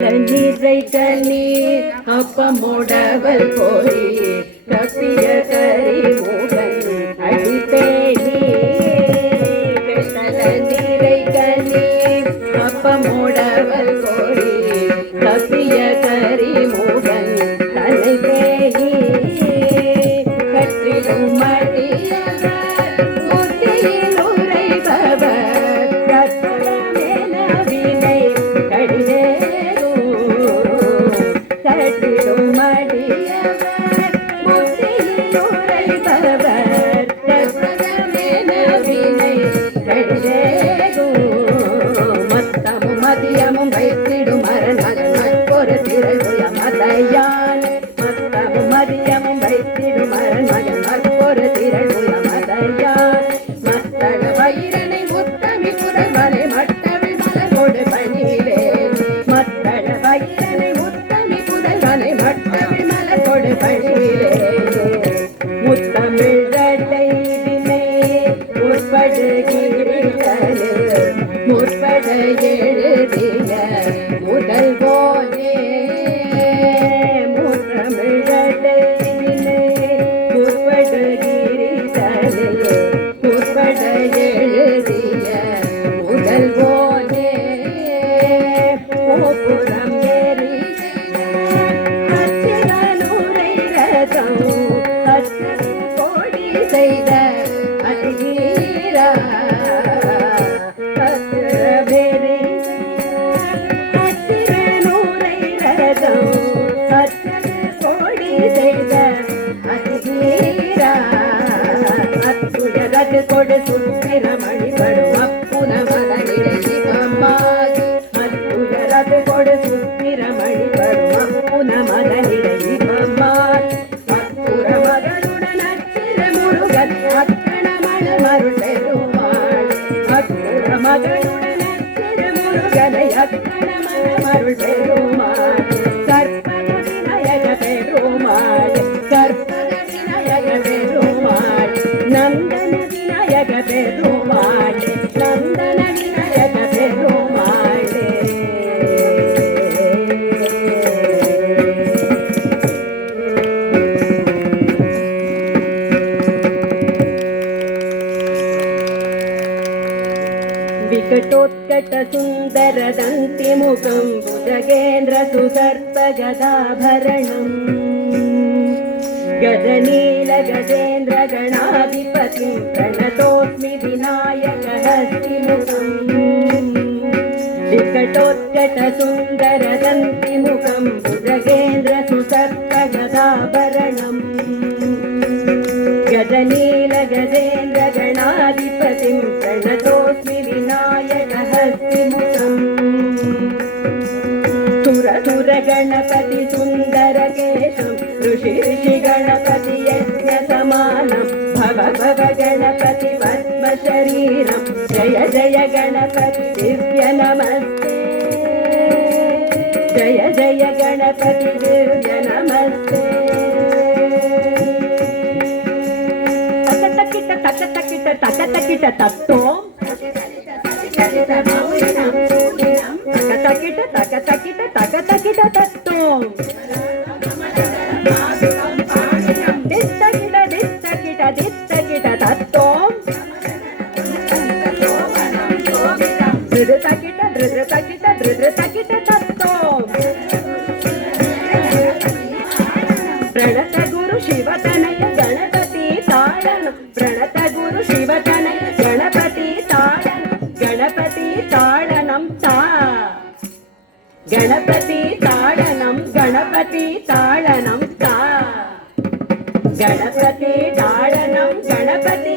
நீரை கனி அப்பமுடவல் போரி கப்பிய கரி மூகன் அடிப்பேணி நீரை கனி அப்பமுடவல் போரி கப்பிய கரி மூகன் தலை பேணி கற்றிடும் மடியவர் புத்தியில் உரைபவர் கற்றமென வினை கடிதே கட்டிடும் மடியவர் புத்தியில் உரைபவர் கற்றமென வினை கடிதேகோ மத்தமும் மதியமும் வைத்திடும் மரணன் ஒரு திரை மதையான் மத்தமும் மதியமும் வைத்திடும் மரணன் ஒரு திரை மதையான் மத்தள வயிறனை முத்தமி குரல்வனை மட்டவி மலரோடு பணியிலே மத்தள வயிறனை முத்தமி குரல்வனை மட்டவி மலரோடு பணியிலே முத்தமிழை வினை முற்படுகிறீர்களே முற்பட எழுதிய முதல் போலே முத்தமிழை வினை முற்படுகிறீர்களே முற்பட எழுதிய முதல் போலே கோபுரம் ஏறி அச்சிவனூரை ரதம் கோடி செய்த அதிகீரா அச்சிவனூரை ரதம் கோடி செய்த அதிகீரா அத்துயரது கொடு சுத்திரமணிபடும் அப்புன மதனிடை சிவமாகி அத்துயரது கொடு சுத்திரமணிபடும் அப்புன மதனிடை சிவமாகி அப்புற மதனுடன் அச்சிர முருகன் அக்கணமண மருள் பெருமாள் அப்புற மதனுடன் அச்சிர முருகனை அக்கணமண மருள் பெருமாள் கற்பக விநாயக பெருமாள் கற்பக விநாயக பெருமாள் நந்தன விநாயக பெருமாள் நந்தன விநாயக பெருமாள் विकटोत्कट सुंदर दंति मुखं भुजगेन्द्र सुसर्प गदाभरणम् गजनील गजेन्द्र गणाधिपतिं प्रणतोऽस्मि विनायक हस्तिमुखम् विकटोत्कट सुंदर दंति मुखं भुजगेन्द्र सुसर्प गदाभरणम् गजनील गजेन्द्र गणाधिपतिं प्रणतोऽस्मि विनायक हस्तिमुखम् सुर सुर गणपति सुंदर केशं ऋषि ऋषि गणपति यज्ञ समानं भव भव गणपति पद्म शरीरं जय जय गणपति दिव्य नमस्ते जय जय गणपति दिव्य नमस्ते तकतकिट तकतकिट तत्तों तकतकिट तकतकिट तकतकिट तत्तों दित्तकिट दित्तकिट दित्तकिट तत्तों धृतकिट धृतकिट धृतकिट तत्तों प्रणत गुरु शिवतनय गणपति तारण प्रणत गुरु शिवतनय गणपति तारण गणपति ताड़नं ता गणपति ताड़नं गणपति ताड़नं ता गणपति ताड़नं गणपति